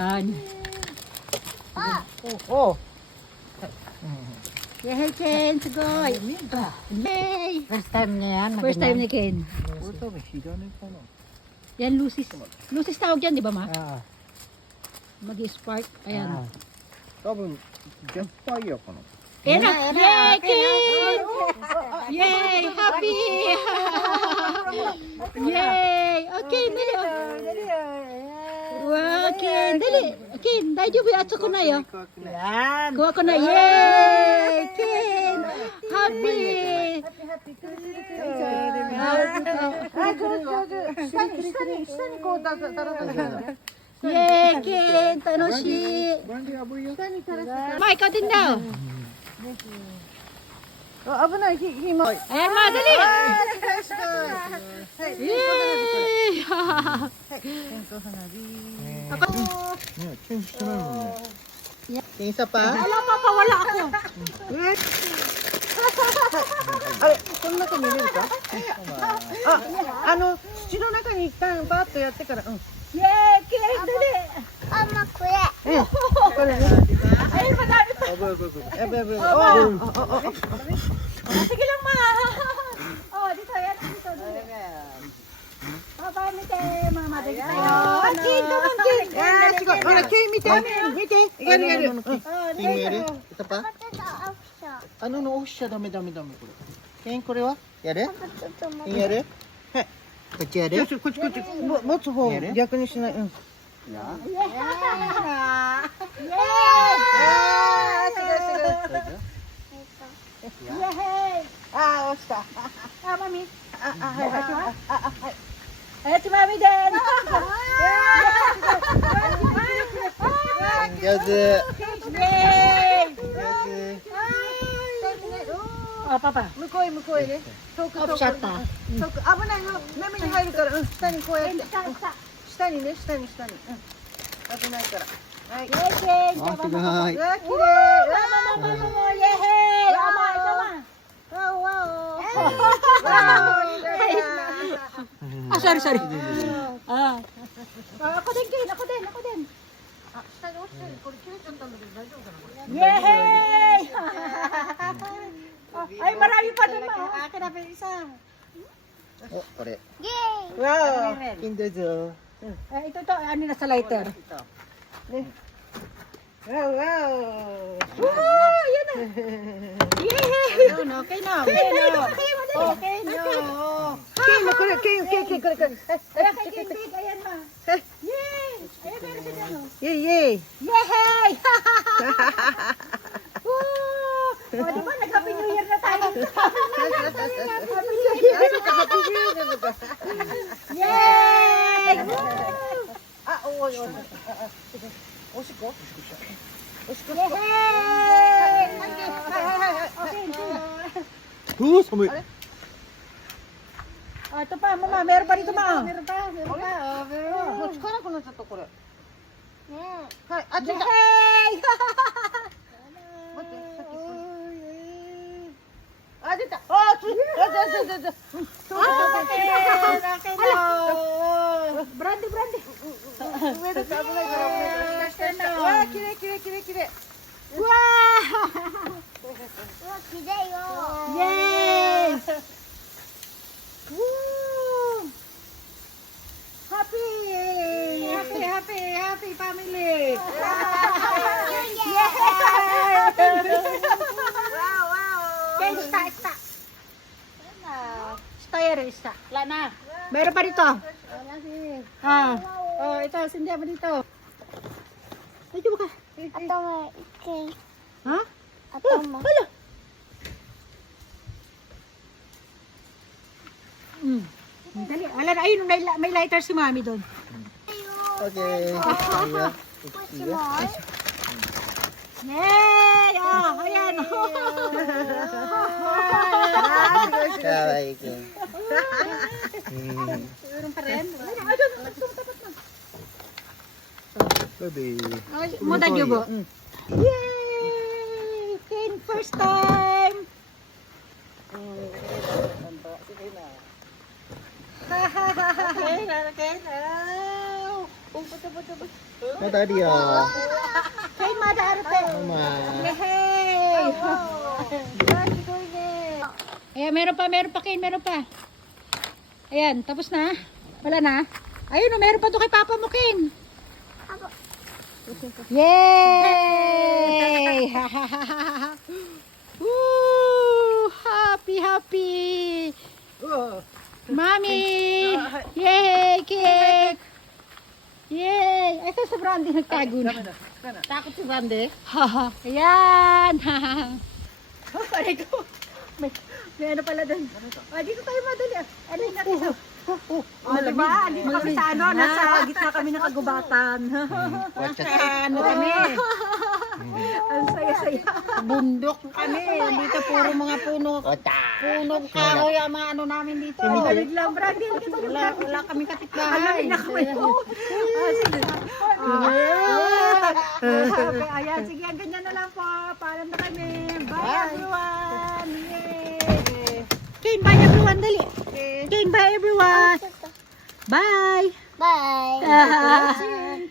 Yan. Oh. Yay, Ken. Sugoy. Yay. First time niya yan. First time ni Ken. これ多分火種かな。 Yan, lucis. Lucis tawag yan, di ba, ma? Ah, Mag-spark. Ayan. ah. 多分ジャンプファイヤーかな。 Ayan na. Yay, Ken. Yay. Happy. Yay. Okay, dali. Wow, Ken. Dali. Ken, daijoubu ya. Atsuko na yo. Yan. Kuha ko na. Yay. Ken. Happy. Yay, Ken. Tanoshi. バンディアブイヤ。 Ma, ikaw din daw. Oh, aba na, himo. Ayan, ma, dali. Yay. Ako. ね、チェンジしてないもんね。 Isa pa? Wala pa, wala ako. あれ、この中に入れるか土の中に一旦バーッとやってから、うん。 Yay, Ken. Dali.これね。 Ayun, madami pa. Sige lang, ma. Oh, dito, yan. Dito, dito. Paano kayo, mga madali tayo? Ken, come on, Ken. すごい。ほら、ケイ見て。見て。やるやる。金やる。Ito pa? Ano no? Siya, dami,これ。ケイこれはやる金やるはい。こっちやるこっち。持つ方逆にしない。うん。 Yay! あー、落ちた。 Ah, mami. はい。 Ayan si mami din. 上手。 Yay! 上 Oh, papa. 向こうへね。遠く Off shot na. 遠く危ないの。目に入るから、うん、下にこうやって 下にね、下に。うん。危ないから。はい。 Yay, Ken! 手。あ、すごい。うわ、綺麗。 Mama, yay! Ama, ikaw ma. Ah, sorry. Ah. Ako din, Ken. Ako din. 下に落ちてる。これ切れちゃったんだけど大丈夫かなこれ。 Yay! Ay, marami pa doon, ma. Akin na pa isa. お、これ。 Wow. 金どうぞ。 Ito, ano na sa lighter. Wow. Oh, yan na. Yay! Okay na. Okay na.これ。 Ayan, kay Big, ayan ma. Yay! Ayan, meron siya dyan, oh. Yay. Yay! Woo! O, di ba, nag-Happy New Year na tayo. Happy New Year. Yay! Ah, oy. Oshiko. Yay! Okay,うわ、寒い。 oh, ito pa, mama, meron pa dito, ma. Meron pa. もうつかなくなっちゃったこれ。はい。あ、ついた。 Yay! 待って、さっきこれ。あ、出た。あ、ついた。Brandy. 上だって危ないから。わあ、きれい。わー! Yay! Woo! Happy family! Yay! Sta. Sta. Wala na. Meron pa dito. Ah. Oh, ito, sindihan mo dito. Ay, di ba ka? Ha? Hala. Dali. Wala na. Ayun, may lighter si mami doon. オッケー。いいよ。 Yay! Oh, ayan. かわいいくん。 Meron pa rin. Ayun, tapat na. これでいい。 Mo thank you po. Yay! Ken, first time! Madali ah. Hey, madarte. Mama. Hey! Ayan, meron pa, Ken, meron pa. Ayan, tapos na. Wala na. Ayun, oh, meron pa doon kay Papa mo, Ken. Yay! Woo! Happy, happy! Mami! Yay! Cake! Yay! Ay, sa Brandy nagtago na. Takot si Brandy. Ayan! Oh, paray ko. May ano pala doon. Dito tayo madali. Ano yung natin? Diba? Andito kami sa ano, nasa gitna kami ng kagubatan. Ano kami? Ang saya-saya. Bundok kami. Dito puro mga puno. Puno kahoy ang mga ano namin dito. Dalig lang, Brandy. Wala kami kapitbahay. Alamin na kami po. Sige. Ayan, sige, ang ganyan na lang po. Paalam na kami. Bye, everyone. Yay. Kane, bye everyone. Dali. Kane, bye everyone. Bye. Bye.